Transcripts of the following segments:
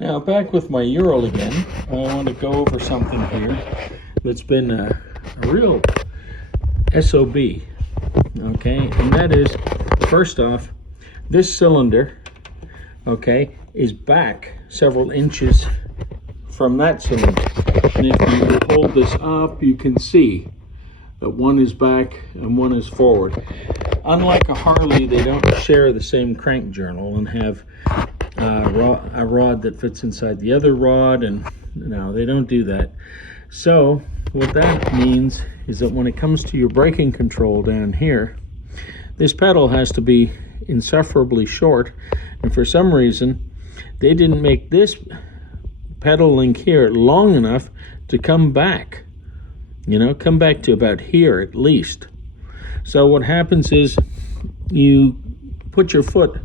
Now back with my Ural again, I want to go over something here that's been a real SOB, okay, and that is, first off, this cylinder, okay, is back several inches from that cylinder, and if you hold this up, you can see that one is back and one is forward. Unlike a Harley, they don't share the same crank journal and have a rod that fits inside the other rod, and no, they don't do that. So what that means is that when it comes to your braking control down here, this pedal has to be insufferably short, and for some reason they didn't make this pedal link here long enough to come back, come back to about here at least. So what happens is you put your foot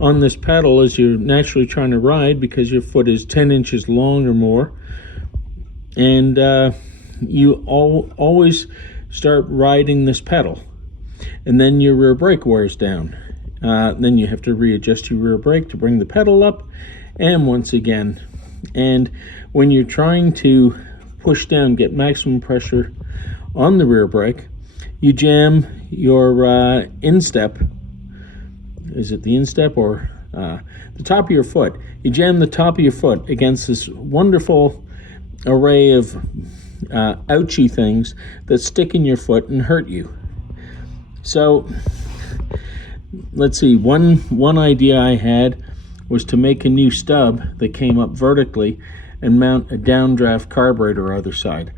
on this pedal as you're naturally trying to ride, because your foot is 10 inches long or more, and you always start riding this pedal, and then your rear brake wears down. Then you have to readjust your rear brake to bring the pedal up, and once again. And when you're trying to push down, get maximum pressure on the rear brake, you jam your instep. Is it the instep or the top of your foot? You jam the top of your foot against this wonderful array of ouchy things that stick in your foot and hurt you. So let's see, one idea I had was to make a new stub that came up vertically and mount a downdraft carburetor other side,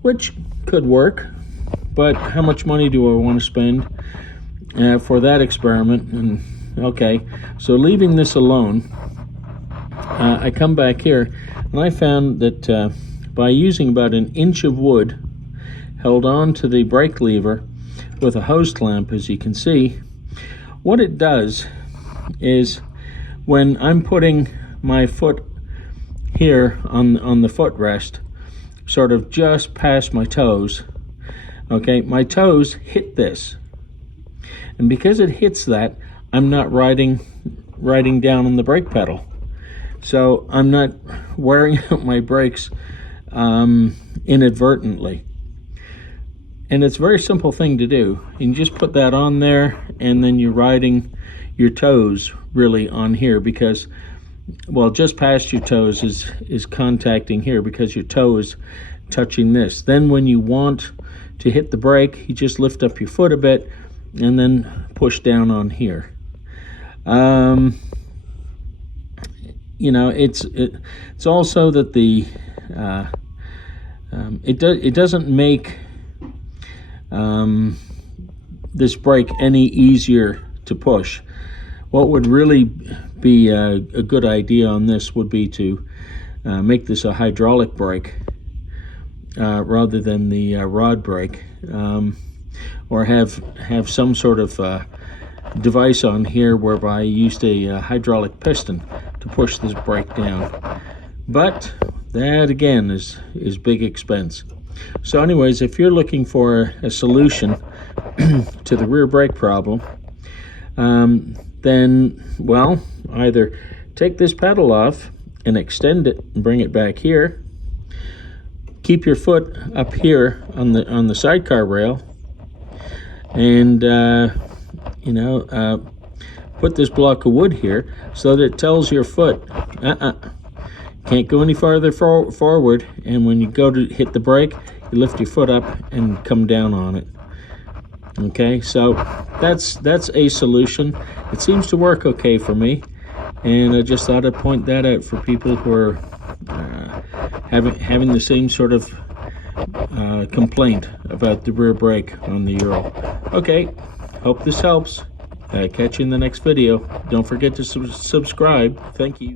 which could work, but how much money do I want to spend for that experiment? And okay, so leaving this alone, I come back here and I found that by using about an inch of wood held on to the brake lever with a hose clamp, as you can see, what it does is when I'm putting my foot here on the footrest, sort of just past my toes, okay, my toes hit this. And because it hits that, I'm not riding down on the brake pedal. So I'm not wearing out my brakes inadvertently. And it's a very simple thing to do. You can just put that on there, and then you're riding your toes really on here, because, well, just past your toes is contacting here because your toe is touching this. Then when you want to hit the brake, you just lift up your foot a bit and then push down on here. It's also that the it doesn't make this brake any easier to push. What would really be a good idea on this would be to make this a hydraulic brake rather than the rod brake, or have some sort of device on here whereby I used a hydraulic piston to push this brake down. But that again is big expense. So anyways, if you're looking for a solution to the rear brake problem, then, well, either take this pedal off and extend it and bring it back here, keep your foot up here on the sidecar rail, and put this block of wood here so that it tells your foot can't go any farther forward, and when you go to hit the brake, you lift your foot up and come down on it. Okay, so that's a solution. It seems to work okay for me, and I just thought I'd point that out for people who are having the same sort of complaint about the rear brake on the Ural. Okay, hope this helps. Catch you in the next video. Don't forget to subscribe. Thank you.